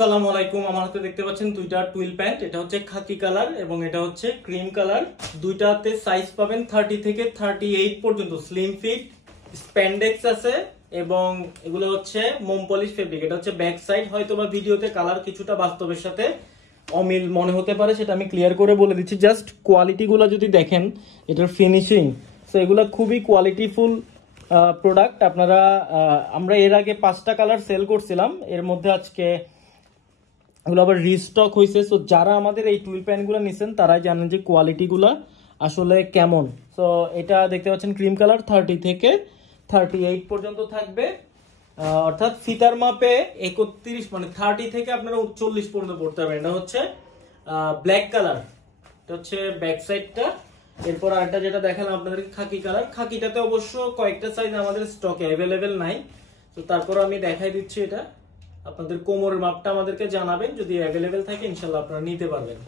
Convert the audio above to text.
আসসালামু আলাইকুম। আমার হাতে দেখতে পাচ্ছেন দুইটা টুইল প্যান্ট। এটা হচ্ছে খাকি কালার এবং এটা হচ্ছে ক্রিম কালার। দুইটাতে সাইজ পাবেন 30 থেকে 38 পর্যন্ত। স্লিম ফিট, স্প্যান্ডেক্স আছে এবং এগুলো হচ্ছে মোম পলিশ ফেব্রিক। এটা হচ্ছে ব্যাক সাইড। হয়তোবা ভিডিওতে কালার কিছুটা বাস্তবের সাথে অমিল মনে হতে পারে, সেটা আমি ক্লিয়ার করে বলে দিচ্ছি। জাস্ট কোয়ালিটিগুলো যদি দেখেন, এটার ফিনিশিং, সো এগুলো খুবই কোয়ালিটিফুল প্রোডাক্ট। আপনারা আমরা এর আগে 5টা কালার সেল করছিলাম, এর মধ্যে আজকে এগুলো আবার রিস্টক হয়েছে। সো যারা আমাদের এই টুইল প্যান্টগুলো নিছেন তারাই জানেন যে কোয়ালিটিগুলো আসলে কেমন। সো এটা দেখতে পাচ্ছেন ক্রিম কালার, 30 থেকে 38 পর্যন্ত থাকবে, অর্থাৎ ফিতার মাপে 31 মানে 30 থেকে আপনারা 40 পর্যন্ত পড়তে পারবেন। এটা হচ্ছে ব্ল্যাক কালার, এটা হচ্ছে ব্যাক সাইডটা। এরপর আরেকটা যেটা দেখালাম আপনাদেরকে খাকি কালার। খাকিটাতে অবশ্য কয়েকটা সাইজ আমাদের স্টকে অ্যাভেলেবেল নাই, তো তারপর আমি দেখাই দিচ্ছি। এটা আপনাদের কোমরের মাপটা আমাদেরকে জানাবেন, যদি অ্যাভেলেবেল থাকে ইনশাল্লাহ আপনারা নিতে পারবেন।